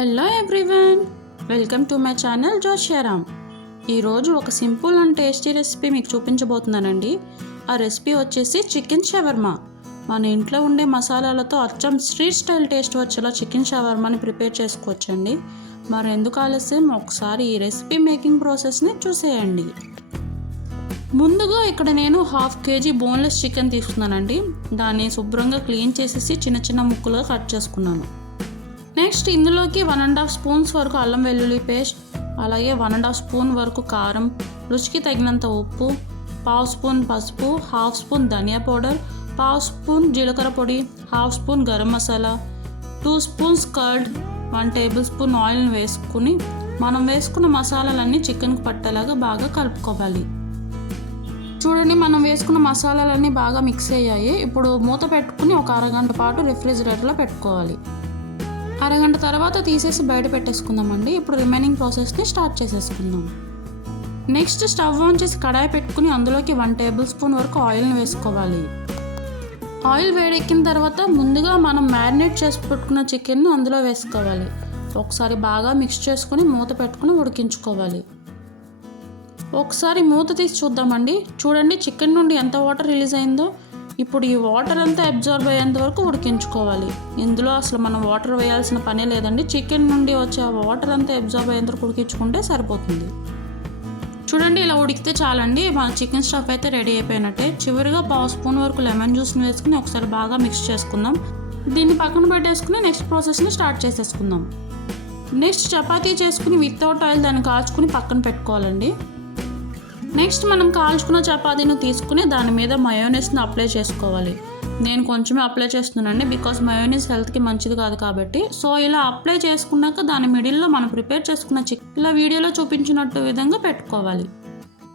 Hello everyone welcome to my channel జోషారామ్ ఈరోజు ఒక simple and tasty recipe మీకు చూపించబోతున్నానండి. ఆ రెసిపీ వచ్చేసి చికెన్ షవర్మా. మన ఇంట్లో ఉండే మసాలాలతో అచ్చం స్ట్రీట్ స్టైల్ టేస్ట్ వచ్చేలా చికెన్ షవర్మాని ప్రిపేర్ చేసుకోవచ్చండి. మరి ఎందుకు ఆలస్యం? ఒకసారి ఈ రెసిపీ మేకింగ్ ప్రాసెస్ని చూసేయండి. ముందుగా ఇక్కడ నేను హాఫ్ కేజీ బోన్లెస్ చికెన్ తీసుకున్నానండి. దాన్ని శుభ్రంగా క్లీన్ చేసేసి చిన్న చిన్న ముక్కలుగా కట్ చేసుకున్నాను. నెక్స్ట్ ఇందులోకి వన్ అండ్ హాఫ్ స్పూన్స్ వరకు అల్లం వెల్లుల్లి పేస్ట్ అలాగే వన్ అండ్ హాఫ్ స్పూన్ వరకు కారం రుచికి తగినంత ఉప్పు పావు స్పూన్ పసుపు హాఫ్ స్పూన్ ధనియా పౌడర్ పావు స్పూన్ జీలకర్ర పొడి half spoon garam masala two spoons curd one tablespoon ఆయిల్ని వేసుకుని మనం వేసుకున్న మసాలాలన్నీ చికెన్కి పట్టేలాగా బాగా కలుపుకోవాలి. చూడండి మనం వేసుకున్న మసాలాలన్నీ బాగా మిక్స్ అయ్యాయి. ఇప్పుడు మూత పెట్టుకుని ఒక అరగంట పాటు రిఫ్రిజిరేటర్లో పెట్టుకోవాలి. అరగంట తర్వాత తీసేసి బయట పెట్టేసుకుందామండి. ఇప్పుడు రిమైనింగ్ ప్రాసెస్ని స్టార్ట్ చేసేసుకుందాం. నెక్స్ట్ స్టవ్ ఆన్ చేసి కడాయి పెట్టుకుని అందులోకి వన్ టేబుల్ స్పూన్ వరకు ఆయిల్ని వేసుకోవాలి. ఆయిల్ వేడెక్కిన తర్వాత ముందుగా మనం మ్యారినేట్ చేసి పెట్టుకున్న చికెన్ను అందులో వేసుకోవాలి. ఒకసారి బాగా మిక్స్ చేసుకుని మూత పెట్టుకుని ఉడికించుకోవాలి. ఒకసారి మూత తీసి చూద్దామండి. చూడండి చికెన్ నుండి ఎంత వాటర్ రిలీజ్ అయిందో. ఇప్పుడు ఈ వాటర్ అంతా అబ్జర్వ్ అయ్యేంత వరకు ఉడికించుకోవాలి. ఇందులో అసలు మనం వాటర్ వేయాల్సిన పనే లేదండి. చికెన్ నుండి వచ్చే ఆ వాటర్ అంతా అబ్జర్వ్ అయ్యేంత వరకు ఉడికించుకుంటే సరిపోతుంది. చూడండి ఇలా ఉడికితే చాలండి. మన చికెన్ స్టఫ్ అయితే రెడీ అయిపోయినట్టే. చివరిగా పావు స్పూన్ వరకు లెమన్ జ్యూస్ని వేసుకుని ఒకసారి బాగా మిక్స్ చేసుకుందాం. దీన్ని పక్కన పెట్టేసుకుని నెక్స్ట్ ప్రాసెస్ని స్టార్ట్ చేసేసుకుందాం. నెక్స్ట్ చపాతీ చేసుకుని వితౌట్ ఆయిల్ దాన్ని కాల్చుకుని పక్కన పెట్టుకోవాలండి. నెక్స్ట్ మనం కాల్చుకున్న చపాతీని తీసుకుని దాని మీద మయోనీస్ని అప్లై చేసుకోవాలి. నేను కొంచెమే అప్లై చేస్తున్నానండి బికాస్ మయోనీస్ హెల్త్కి మంచిది కాదు కాబట్టి. సో ఇలా అప్లై చేసుకున్నాక దాని మిడిల్లో మనం ప్రిపేర్ చేసుకున్న చిక్ ఇలా వీడియోలో చూపించినట్టు విధంగా పెట్టుకోవాలి.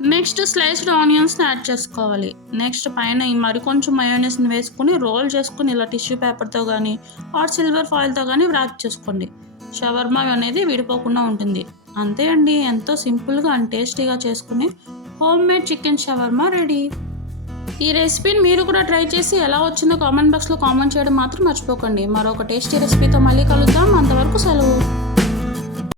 నెక్స్ట్ స్లైస్డ్ ఆనియన్స్ని యాడ్ చేసుకోవాలి. నెక్స్ట్ పైన మరి కొంచెం మయోనీస్ని వేసుకుని రోల్ చేసుకుని ఇలా టిష్యూ పేపర్తో కానీ ఆర్ సిల్వర్ ఫాయిల్తో కానీ వ్రాప్ చేసుకోండి. షవర్మా అనేది విడిపోకుండా ఉంటుంది. అంతే అండి. ఎంతో సింపుల్గా అండ్ టేస్టీగా చేసుకుని home made chicken shawarma ready? ఈ రెసిపీని మీరు కూడా ట్రై చేసి ఎలా వచ్చిందో కామెంట్ బాక్స్లో కామెంట్ చేయడం మాత్రం మర్చిపోకండి. మరొక టేస్టీ రెసిపీతో మళ్ళీ కలుద్దాం. అంతవరకు సెలవు.